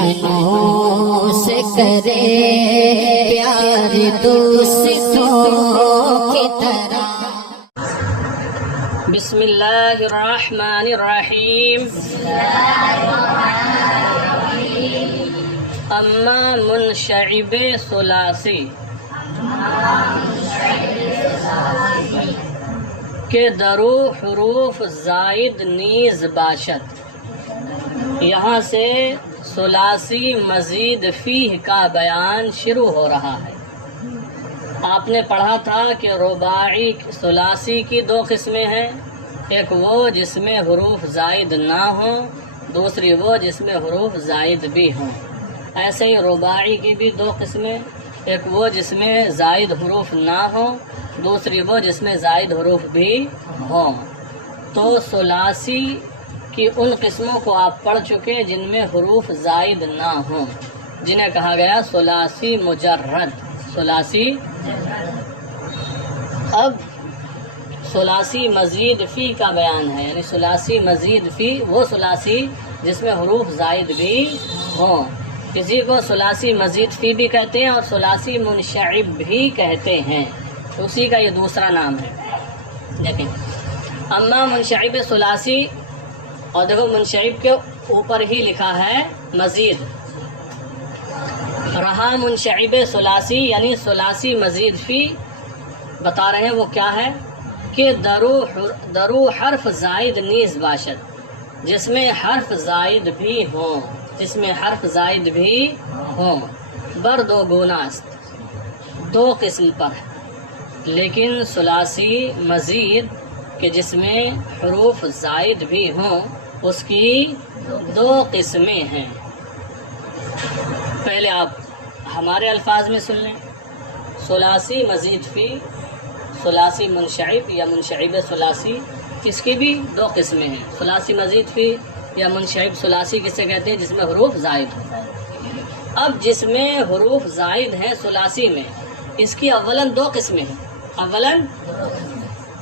دشمنوں سے کرے پیار دوستوں کی طرح. بسم اللہ الرحمن الرحیم. اما منشعب ثلاثی کہ درو حروف زائد نیز باشد. یہاں سے ثلاثی مزید فیہ کا بیان شروع ہو رہا ہے. آپ نے پڑھا تھا کہ رباعی ثلاثی کی دو قسمیں ہیں. ایک وہ جس میں حروف زائد نہ ہوں، دوسری وہ جس میں حروف زائد بھی ہوں. ایسے ہی رباعی کی بھی دو قسمیں، ایک وہ جس میں زائد حروف نہ ہوں، دوسری وہ جس میں زائد حروف بھی ہوں. تو ثلاثی کی ان قسموں کو آپ پڑھ چکے جن میں حروف زائد نہ ہوں، جنہیں کہا گیا ثلاثی مجرد. ثلاثی. اب ثلاثی مزید فی کا بیان ہے، یعنی ثلاثی مزید فی وہ ثلاثی جس میں حروف زائد بھی ہوں. اسی کو ثلاثی مزید فی بھی کہتے ہیں اور ثلاثی منشعب بھی کہتے ہیں. اسی کا یہ دوسرا نام ہے. دیکھیں، اما منشعب ثلاثی، اور دیکھو منشعب کے اوپر ہی لکھا ہے مزید. رہا منشعب ثلاثی یعنی ثلاثی مزید فی بتا رہے ہیں وہ کیا ہے کہ درو حرف زائد نیز باشد، جس میں حرف زائد بھی ہوں، جس میں حرف زائد بھی ہوں. بر دو گوناست، دو قسم پر ہے. لیکن ثلاثی مزید کہ جس میں حروف زائد بھی ہوں اس کی دو قسمیں ہیں. پہلے آپ ہمارے الفاظ میں سن لیں. ثلاثی مزید فی، ثلاثی منشعب یا منشعب ثلاثی، اس کی بھی دو قسمیں ہیں. ثلاثی مزید فی یا منشعب ثلاثی کسے کہتے ہیں؟ جس میں حروف زائد ہوں. اب جس میں حروف زائد ہیں ثلاثی میں، اس کی اولاً دو قسمیں ہیں. اولاً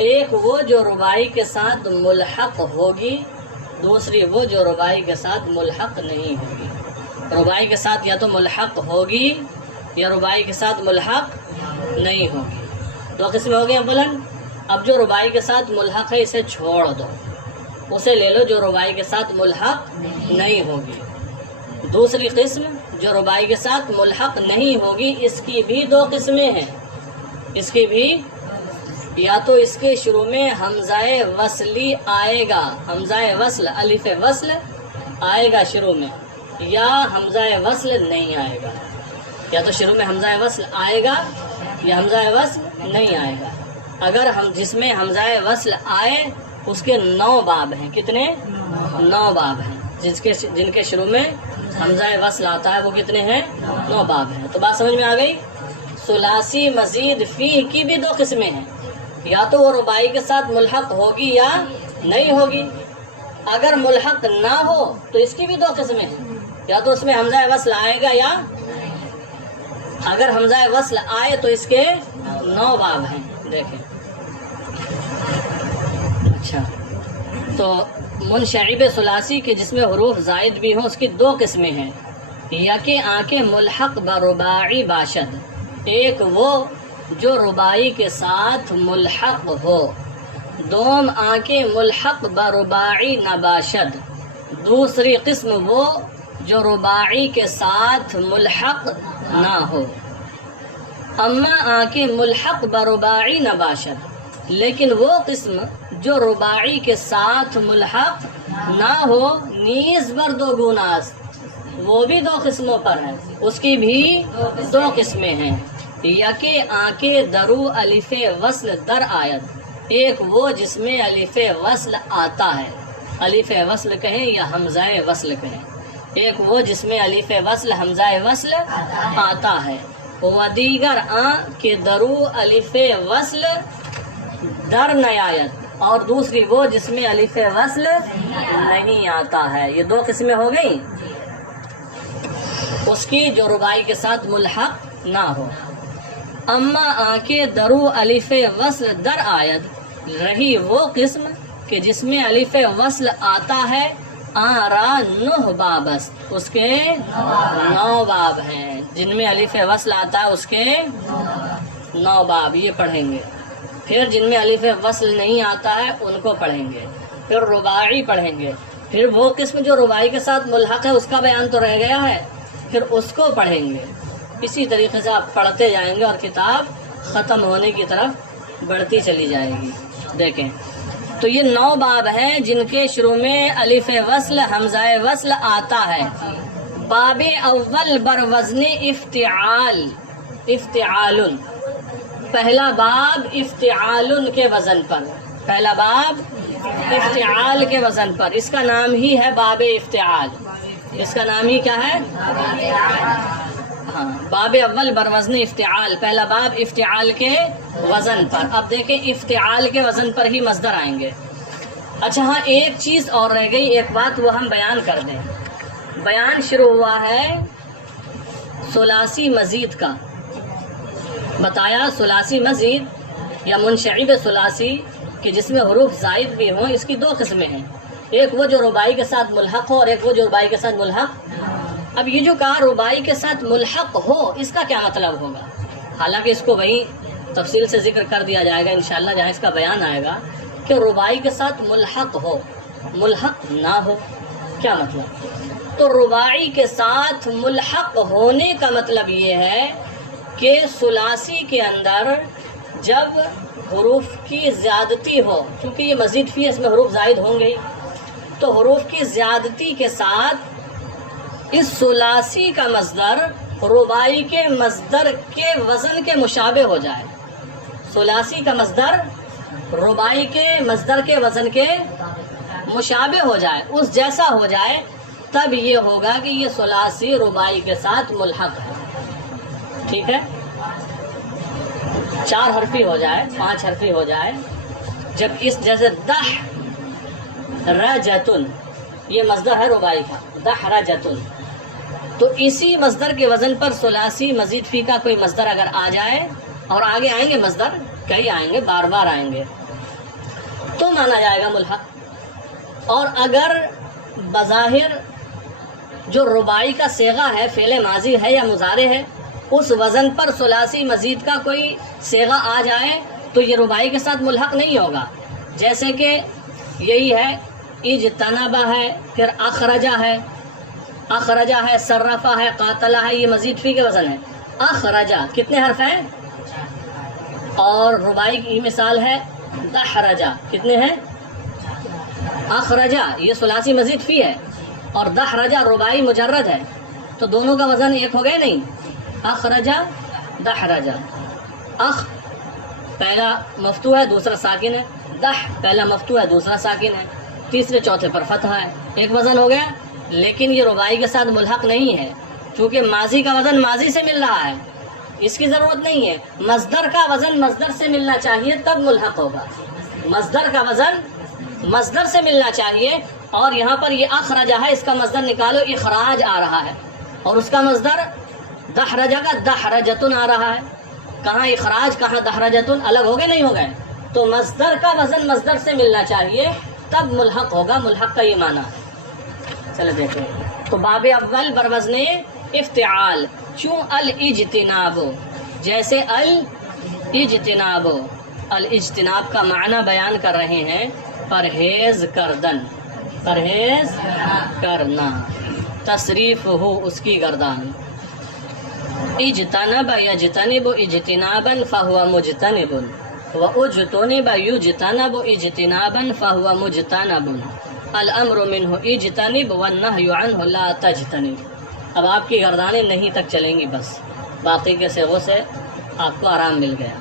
ایک وہ جو رباعی کے ساتھ ملحق ہوگی، دوسری وہ جو رباعی کے ساتھ ملحق نہیں ہوگی. رباعی کے ساتھ یا تو ملحق ہوگی یا رباعی کے ساتھ ملحق نہیں ہوگی. دو قسمیں ہو گئی. اولاً اب جو رباعی کے ساتھ ملحق ہے اسے چھوڑ دو، اسے لے لو جو رباعی کے ساتھ ملحق نہیں ہوگی. دوسری قسم جو رباعی کے ساتھ ملحق نہیں ہوگی، اس کی بھی دو قسمیں ہیں. اس کی بھی یا تو اس کے شروع میں حمزہ وصلی آئے گا، حمزہ وصل الف وصل آئے گا شروع میں، یا حمزہ وصل نہیں آئے گا. یا تو شروع میں حمزہ وصل آئے گا یا حمزہ وصل نہیں آئے گا. اگر ہم جس میں حمزہ وصل آئے اس کے 9 باب ہیں. کتنے؟ 9 باب ہیں. جن کے شروع میں حمزہ وصل آتا ہے وہ کتنے ہیں؟ 9 باب ہیں. تو بات سمجھ میں آ گئی. ثلاثی مزید فی کی بھی دو قسمیں ہیں، یا تو وہ رباعی کے ساتھ ملحق ہوگی یا نہیں ہوگی. اگر ملحق نہ ہو تو اس کی بھی دو قسمیں ہیں، یا تو اس میں حمزہ وصل آئے گا یا اگر حمزہ وصل آئے تو اس کے 9 باب ہیں. دیکھیں اچھا، تو منشعب ثلاثی کے جس میں حروف زائد بھی ہوں اس کی دو قسمیں ہیں. یا کہ آنکھیں ملحق برباعی باشد، ایک وہ جو رباعی کے ساتھ ملحق ہو. دوم آنکھیں ملحق برباعی نباشد، دوسری قسم وہ جو رباعی کے ساتھ ملحق نہ ہو. اما آنکھیں ملحق برباعی نباشد، لیکن وہ قسم جو رباعی کے ساتھ ملحق نہ ہو نیز بر دو گوناست، وہ بھی دو قسموں پر ہے. اس کی بھی دو قسمیں ہیں. یا کہ آنکھیں درو الف وصل در آیت، ایک وہ جس میں الف وصل آتا ہے، الف وصل کہیں یا حمزہ وصل کہیں. ایک وہ جس میں الف وصل حمزہ وصل آتا ہے. و دیگر کہ درو الف وصل در نیایت، اور دوسری وہ جس میں الف وصل نہیں آتا ہے. یہ دو قسمیں ہو گئیں. اس کی جو ربائی کے ساتھ ملحق نہ ہو. اما آنکھیں درو الف وصل در آید، رہی وہ قسم کہ جس میں الف وصل آتا ہے آرا 9 باب است، اس کے 9 باب ہیں. جن میں الف وصل آتا ہے اس کے 9 باب یہ پڑھیں گے. پھر جن میں الف وصل نہیں آتا ہے ان کو پڑھیں گے. پھر رباعی پڑھیں گے. پھر وہ قسم جو رباعی کے ساتھ ملحق ہے اس کا بیان تو رہ گیا ہے، پھر اس کو پڑھیں گے. اسی طریقے سے آپ پڑھتے جائیں گے اور کتاب ختم ہونے کی طرف بڑھتی چلی جائے گی. دیکھیں تو یہ 9 باب ہیں جن کے شروع میں الف وصل حمزہ وصل آتا ہے. باب اول بر وزن افتعال، افتعال، پہلا باب افتعال کے وزن پر، پہلا باب افتعال کے وزن پر. اس کا نام ہی ہے باب افتعال. اس کا نام ہی کیا ہے؟ ہاں، باب اول بر وزن افتعال، پہلا باب افتعال کے وزن پر. اب دیکھیں افتعال کے وزن پر ہی مصدر آئیں گے. اچھا ہاں، ایک چیز اور رہ گئی، ایک بات وہ ہم بیان کر دیں. بیان شروع ہوا ہے ثلاثی مزید کا. بتایا ثلاثی مزید یا منشعب ثلاثی کہ جس میں حروف زائد بھی ہوں، اس کی 2 قسمیں ہیں. ایک وہ جو ربائی کے ساتھ ملحق ہو اور ایک وہ جو ربائی کے ساتھ ملحق. اب یہ جو کہا ربائی کے ساتھ ملحق ہو، اس کا کیا مطلب ہوگا؟ حالانکہ اس کو وہیں تفصیل سے ذکر کر دیا جائے گا انشاءاللہ جہاں اس کا بیان آئے گا کہ ربائی کے ساتھ ملحق ہو، ملحق نہ ہو، کیا مطلب؟ تو ربائی کے ساتھ ملحق ہونے کا مطلب یہ ہے کہ ثلاثی کے اندر جب حروف کی زیادتی ہو، چونکہ یہ مزید فی اس میں حروف زائد ہوں گے ہی، تو حروف کی زیادتی کے ساتھ اس ثلاثی کا مصدر ربائی کے مصدر کے وزن کے مشابہ ہو جائے. ثلاثی کا مصدر ربائی کے مصدر کے وزن کے مشابہ ہو جائے، اس جیسا ہو جائے، تب یہ ہوگا کہ یہ ثلاثی ربائی کے ساتھ ملحق ہے. ٹھیک ہے؟ 4 حرفی ہو جائے، 5 حرفی ہو جائے. جب اس جیسے دح رجتن، یہ مصدر ہے ربائی کا، دح رجتن، تو اسی مصدر کے وزن پر ثلاثی مزید فی کا کوئی مصدر اگر آ جائے، اور آگے آئیں گے مصدر کئی آئیں گے، بار بار آئیں گے، تو مانا جائے گا ملحق. اور اگر بظاہر جو ربائی کا صیغہ ہے، فعل ماضی ہے یا مضارع ہے، اس وزن پر ثلاثی مزید کا کوئی صیغہ آ جائے تو یہ ربائی کے ساتھ ملحق نہیں ہوگا. جیسے کہ یہی ہے اجتنبہ ہے، پھر اخرجہ ہے، اخرجہ ہے، صرفہ ہے، قاتلہ ہے، یہ مزید فی کے وزن ہے. اخرجہ کتنے حرف ہیں؟ اور ربائی کی مثال ہے دحرجہ، کتنے ہیں؟ اخرجہ یہ ثلاثی مزید فی ہے، اور دحرجہ ربائی مجرد ہے، تو دونوں کا وزن ایک ہو گیا نہیں؟ اخرجہ دحرجہ. اخ پہلا مفتوح ہے، دوسرا ساکن ہے. دح پہلا مفتوح ہے، دوسرا ساکن ہے، تیسرے چوتھے پر فتح ہے، ایک وزن ہو گیا. لیکن یہ ربائی کے ساتھ ملحق نہیں ہے، چونکہ ماضی کا وزن ماضی سے مل رہا ہے، اس کی ضرورت نہیں ہے. مصدر کا وزن مصدر سے ملنا چاہیے تب ملحق ہوگا. مصدر کا وزن مصدر سے ملنا چاہیے، اور یہاں پر یہ اخرجہ ہے، اس کا مصدر نکالو، اخراج آ رہا ہے، اور اس کا مصدر دحرجہ کا دحرجتن آ رہا ہے. کہاں اخراج کہاں دحرجتن، الگ ہو گئے نہیں ہو گئے؟ تو مصدر کا وزن مصدر سے ملنا چاہیے تب ملحق ہوگا. ملحق کا یہ معنی ہے. چلو دیکھیں تو باب اول بروزن افتعال، چوں الاجتناب، جیسے الاجتناب، الاجتناب کا معنی بیان کر رہے ہیں پرہیز کردن، پرہیز کرنا. تصریف ہو اس کی گردان. اجتنب یجتنب اجتنابا فهو مجتنب، واجتنب یجتنب اجتنابا فهو مجتنب. الامر منه اجتنب والنهی عنه لا تجتنب. اب آپ کی گردانیں نہیں تک چلیں گی، بس باقی کے صیغوں سے آپ کو آرام مل گیا.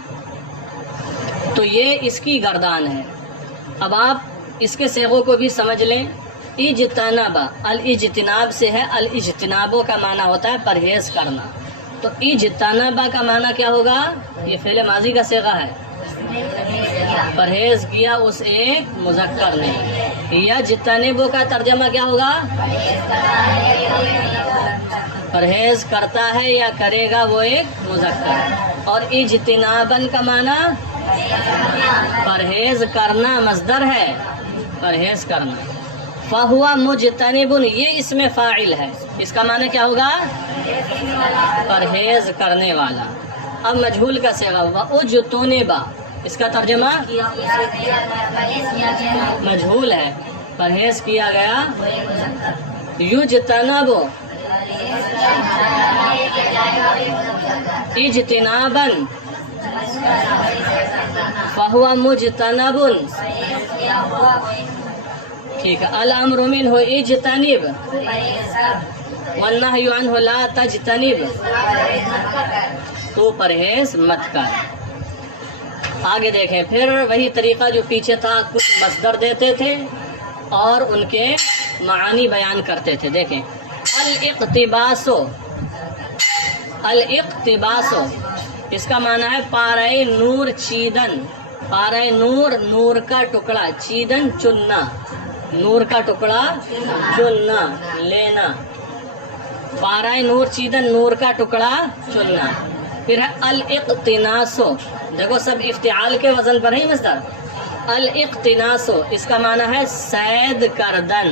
تو یہ اس کی گردان ہے. اب آپ اس کے صیغوں کو بھی سمجھ لیں. اجتنب، الاجتناب سے ہے، الاجتنابوں کا معنی ہوتا ہے پرہیز کرنا. تو اجتنب کا معنی کیا ہوگا؟ یہ فعل ماضی کا صیغہ ہے، پرہیز کیا اس ایک مذکر نے. یجتنب کا ترجمہ کیا ہوگا؟ پرہیز کرتا ہے یا کرے گا وہ ایک مذکر. اور اجتنابن کا معنی پرہیز کرنا مصدر ہے، پرہیز کرنا. فہوا مجتنبن یہ اس میں فاعل ہے، اس کا معنی کیا ہوگا؟ پرہیز کرنے والا. اب مجہول کا صیغہ واجتنبا، اس کا ترجمہ مجہول ہے، پرہیز کیا گیا. یجتنب اجتنابن فہوا مجتنبن. ٹھیک ہے. الامر منہ اجتنب والنہی عنہ لا تجتنب، تو پرہیز مت کر. آگے دیکھیں پھر وہی طریقہ جو پیچھے تھا، کچھ مصدر دیتے تھے اور ان کے معانی بیان کرتے تھے. دیکھیں الاقتباس، الاقتباس اس کا معنی ہے پارۂ نور چیدن. پارۂ نور، نور کا ٹکڑا، چیدن چننا، نور کا ٹکڑا چننا لینا. پارۂ نور چیدن، نور کا ٹکڑا چننا. پھر ہے الاقتناس، دیکھو سب افتعال کے وزن پر ہی مصدر. الاقتناس اس کا معنی ہے صید کردن،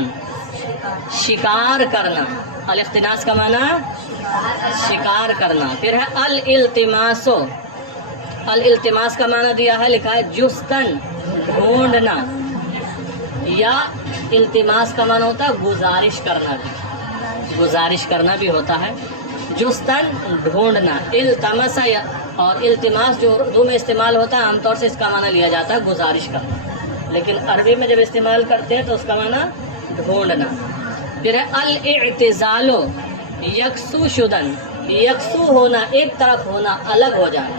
شکار کرنا. الاقتناس کا معنی شکار کرنا. پھر ہے الالتماس، الالتماس کا معنی دیا ہے، لکھا ہے جستن ڈھونڈنا، یا التماس کا معنی ہوتا ہے گزارش کرنا بھی، گزارش کرنا بھی ہوتا ہے. جستن ڈھونڈنا. التمس اور التماس جو اردو میں استعمال ہوتا ہے عام طور سے اس کا معنی لیا جاتا ہے گزارش کرنا، لیکن عربی میں جب استعمال کرتے ہیں تو اس کا معنی ڈھونڈنا. پھر ہے الاعتزال، یکسو شدن، یکسو ہونا، ایک طرف ہونا، الگ ہو جانا.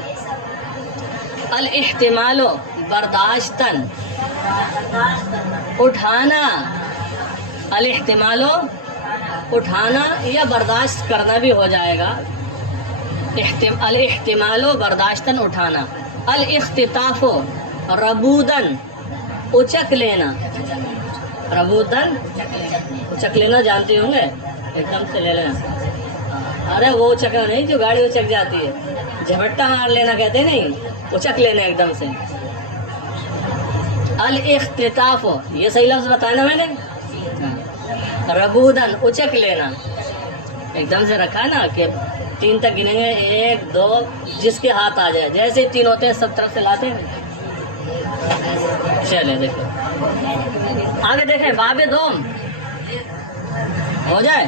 الاحتمال برداشتن، اٹھانا. الاحتمال اٹھانا یا برداشت کرنا بھی ہو جائے گا. الاحتمال برداشتن اٹھانا. الاختطاف ربودن اچک لینا. ربودن اچک لینا جانتے ہوں گے، ایک دم سے لے لینا. ارے وہ اچکنا نہیں جو گاڑی اچک جاتی ہے، جھپٹا مار لینا کہتے ہیں، نہیں، اچک لینا ایک دم سے. الاختطاف یہ صحیح لفظ بتایا نا میں نے. ربودن اچک لینا، ایک دم سے رکھا نا کہ 3 تک گنیں گے، 1 2 جس کے ہاتھ آ جائے، جیسے 3 ہوتے ہیں سب طرف سے لاتے ہیں. چلے دیکھیں آگے دیکھیں باب دوم ہو جائے.